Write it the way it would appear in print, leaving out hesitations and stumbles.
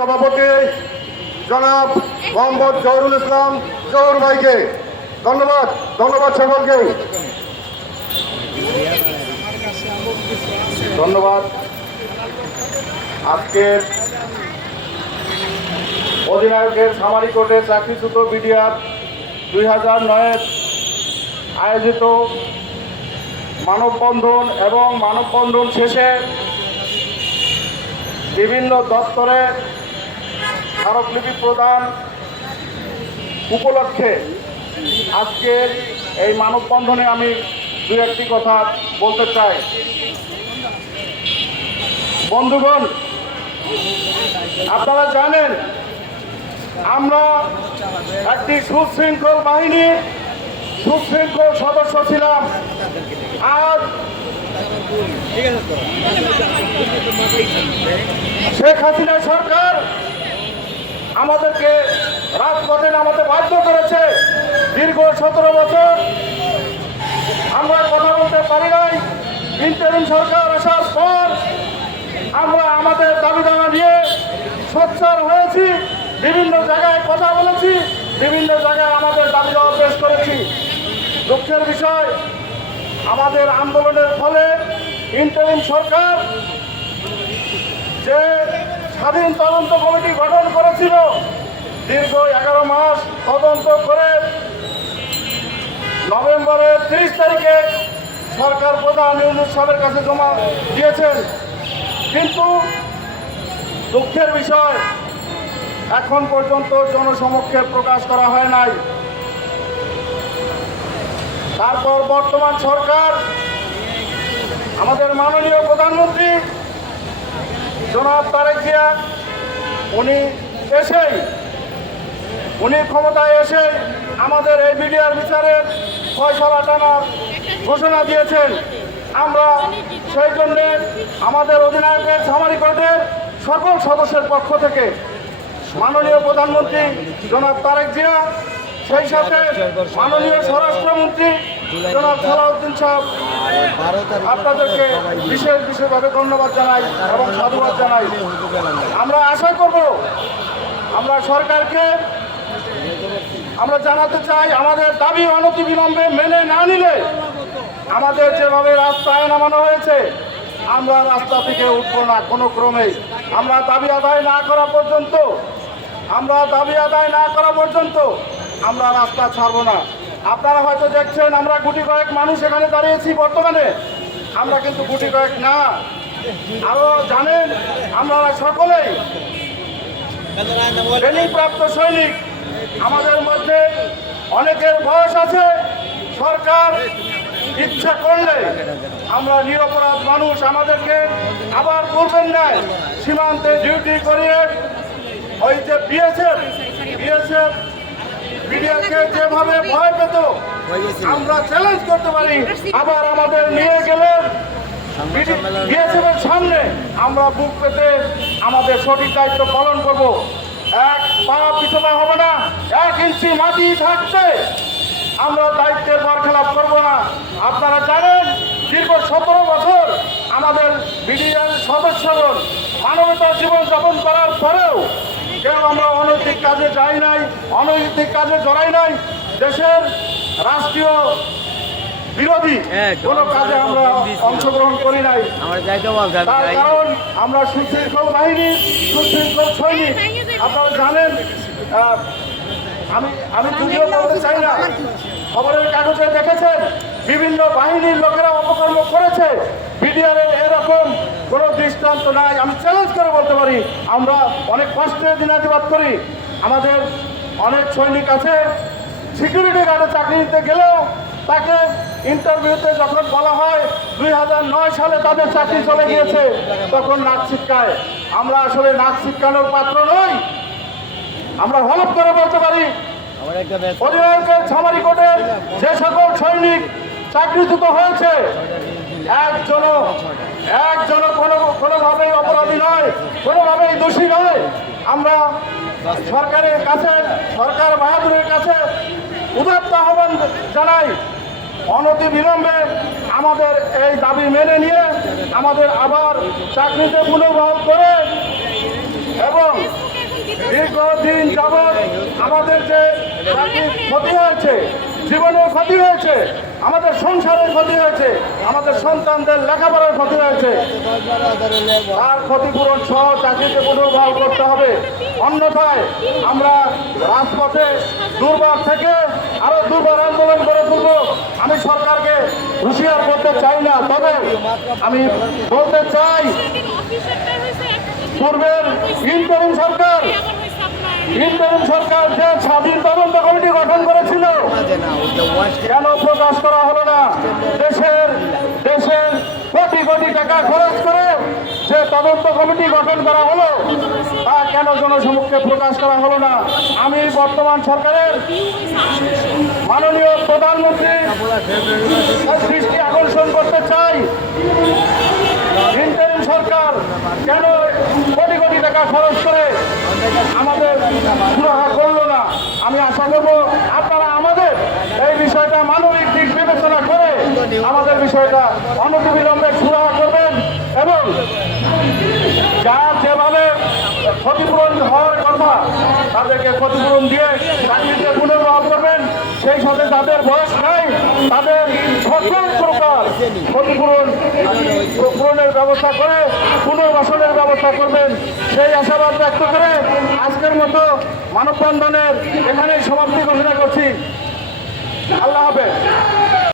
সভাপতি জনাব মোহাম্মদ জহুরুল ইসলাম জহুর ভাইকে ধন্যবাদ। ধন্যবাদ সকলকে, ধন্যবাদ। আজকের অধিনায়কের সামারি কোর্টে চাকরিচ্যুত বিডিআর 2009 আয়োজিত মানববন্ধন এবং মানববন্ধন শেষে বিভিন্ন দপ্তরে স্মারকলিপি প্রদান উপলক্ষে আজকের এই মানববন্ধনে আমি দু একটি কথা বলতে চাই। বন্ধুগণ, আপনারা জানেন আমরা একটি সুশৃঙ্খল বাহিনীর সুশৃঙ্খল সদস্য ছিলাম। আজ শেখ হাসিনা সরকার আমাদেরকে রাজপথে নামাতে বাধ্য করেছে। দীর্ঘ 17 বছর আমরা কথা বলতে পারি নাই। ইন্টারিম সরকার আসার পর আমরা আমাদের দাবি দাবা নিয়ে সোচ্চার হয়েছি, বিভিন্ন জায়গায় কথা বলেছি, বিভিন্ন জায়গায় আমাদের দাবি দাবা পেশ করেছি। দুঃখের বিষয়, আমাদের আন্দোলনের ফলে ইন্টারিম সরকার যে স্বাধীন তদন্ত কমিটি গঠন করেছিল, দীর্ঘ 11 মাস তদন্ত করে নভেম্বরের 30 তারিখে সরকার প্রধান ইউনূস সাহেবের কাছে জমা দিয়েছেন। কিন্তু দুঃখের বিষয়, এখন পর্যন্ত জনসমক্ষে প্রকাশ করা হয় নাই। তারপর বর্তমান সরকার, আমাদের মাননীয় প্রধানমন্ত্রী জনাব তারেক জিয়া, উনি ক্ষমতায় এসে আমাদের এই বিডিআর বিচারের ফয়সালা টানার ঘোষণা দিয়েছেন। আমরা সেই জন্যে আমাদের অধিনায়কের সামারি কোর্টের সকল সদস্যের পক্ষ থেকে মাননীয় প্রধানমন্ত্রী জনাব তারেক জিয়া, সেই সাথে মাননীয় স্বরাষ্ট্রমন্ত্রী জনাব সালাউদ্দিন সাহেব, আপনাদেরকে বিশেষভাবে ধন্যবাদ জানাই এবং সাধুবাদ জানাই। আমরা আশা করব, আমরা সরকারকে আমরা জানাতে চাই, আমাদের দাবি অনতিবিলম্বে মেনে না নিলে আমাদের যেভাবে রাস্তায় নামানো হয়েছে, আমরা রাস্তা থেকে উঠব না কোনো ক্রমেই। আমরা দাবি আদায় না করা পর্যন্ত আমরা রাস্তা ছাড়ব না। আপনারা হয়তো দেখছেন আমরা গুটি কয়েক মানুষ এখানে দাঁড়িয়েছি বর্তমানে, আমরা কিন্তু গুটি কয়েক না। আরও জানেন, আমরা সকলেই ট্রেনিংপ্রাপ্ত সৈনিক। আমাদের মধ্যে অনেকের বয়স আছে। সরকার ইচ্ছা করলে আমরা নিরপরাধ মানুষ, আমাদেরকে আবার বলবেন না সীমান্তে ডিউটি করিয়ে ওই যে বিএসএফ বিডিআরকে যেভাবে ভয় পেত, আমরা চ্যালেঞ্জ করতে পারি। আবার আমাদের নিয়ে গেলে বিএসএফের সামনে আমরা বুক পেতে আমাদের সঠিক দায়িত্ব পালন করব। এক পা পিছপা হবে না, 1 ইঞ্চি মাটি থাকতে আমরা দায়িত্বের বরখেলাপ করব না। আপনারা জানেন, দীর্ঘ 17 বছর আমাদের বিডিআর সদস্যগণ মানবতার জীবনযাপন করার পরেও কেউ আমরা অনৈতিক কাজে যাই নাই, অনৈতিক কাজে জড়াই নাই। দেশের রাষ্ট্রীয় বিরোধী কোনো কাজে আমরা অংশগ্রহণ করি নাই। তার কারণ আমরা সুশৃঙ্খল বাহিনী, সুশৃঙ্খল সৈনিক। আপনারা জানেন, আমি যদিও বলতে চাই না, খবরের কাগজে দেখেছেন বিভিন্ন বাহিনীর লোকেরা অপকর্ম করেছে। বিডিআরের এরকম কোনো দৃষ্টান্ত নাই। আমি চ্যালেঞ্জ করে বলতে পারি, আমরা অনেক কষ্টে দিনাতিপাত করি। আমাদের অনেক সৈনিক আছে, সিকিউরিটি গার্ডে চাকরি নিতে গেলেও তাকে ইন্টারভিউতে যখন বলা হয় 2009 সালে তাদের চাকরি চলে গিয়েছে, তখন নাক ছিটকায়। আমরা আসলে নাক ছিটকানোর পাত্র নই। আমরা হলফ করে বলতে পারি, অধিনায়কের সামারি কোর্টের যে সকল সৈনিক চাকরিচ্যুত হয়েছে, একজনও কোনোভাবেই অপরাধী নয়, কোনোভাবেই দোষী নয়। আমরা সরকারের কাছে, সরকার বাহাদুরের কাছে উদাত্ত আহ্বান জানাই, অনতিবিলম্বে আমাদের এই দাবি মেনে নিয়ে আমাদের আবার চাকরিতে পুনর্বহাল করে এবং দীর্ঘদিন যাবৎ আমাদের যে চাকরির ক্ষতি হয়েছে, জীবনের ক্ষতি হয়েছে, আমাদের সংসারের ক্ষতি হয়েছে, আমাদের সন্তানদের লেখাপড়ার ক্ষতি হয়েছে, তার ক্ষতিপূরণ সহ চাকরিতে পুনর্বহাল করতে হবে। অন্যথায় আমরা রাজপথে দুর্বার থেকে আরো দুর্বার আন্দোলন করে তুলব। আমি সরকারকে হুঁশিয়ার করতে চাই না, তবে আমি বলতে চাই পূর্বের ইন্টারিম সরকার যে স্বাধীন তদন্ত কমিটি গঠন করেছিল কেন প্রকাশ করা হলো না? দেশের কোটি কোটি টাকা খরচ করে যে তদন্ত কমিটি গঠন করা হলো তা কেন জনসমক্ষে প্রকাশ করা হলো না? আমি বর্তমান সরকারের মাননীয় প্রধানমন্ত্রী দৃষ্টি আকর্ষণ করতে চাই, ইন্টারিম সরকার কেন কোটি কোটি টাকা খরচ করে আমাদের সুরাহা করলো না? আমি আশা করব আপনারা আমাদের এই বিষয়টা মানবিক দিক বিবেচনা করে আমাদের বিষয়টা অনতিবিলম্বে সুরাহা করবেন এবং যার যেভাবে ক্ষতিপূরণ হওয়ার কথা তাদেরকে ক্ষতিপূরণ দিয়ে চাকরিতে পুনর্বহাল করবেন। সেই সাথে যাদের বয়স নাই তাদের সকল প্রকার ক্ষতিপূরণের ব্যবস্থা করে পুনর্বাসনের ব্যবস্থা করবেন, সেই আশাবাদ ব্যক্ত করে আজকের মতো মানববন্ধনের এখানেই সমাপ্তি ঘোষণা করছি। আল্লাহ হাফেজ।